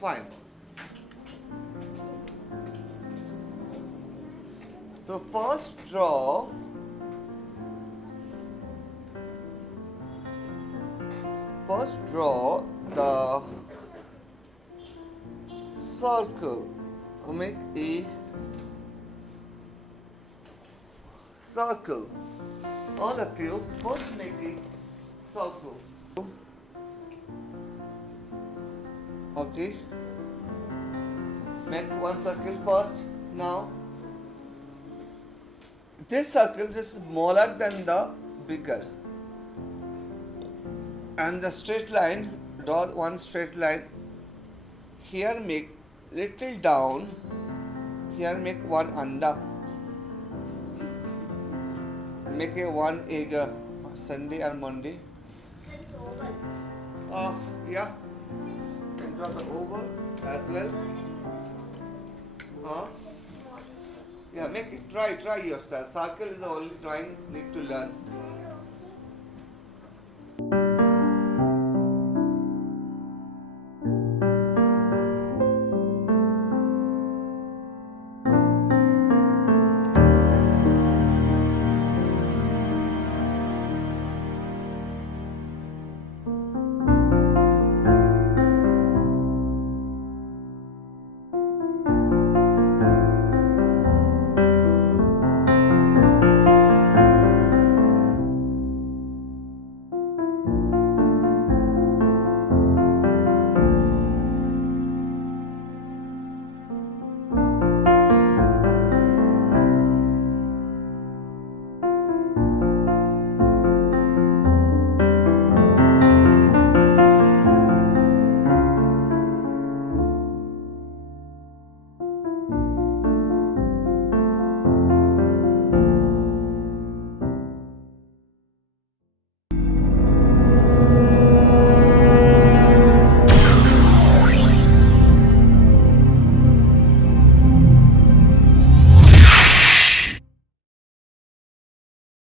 fine. So first draw the circle. Make a circle. All of you first make a circle. Okay. Make one circle first. Now this circle is smaller than the bigger. And the straight line, draw one straight line. Here make little down. Here make one under. Make a one egg Sunday or Monday. It's oval. Yeah. Can draw the oval as well. Yeah, make it. Try yourself. Circle is the only drawing need to learn.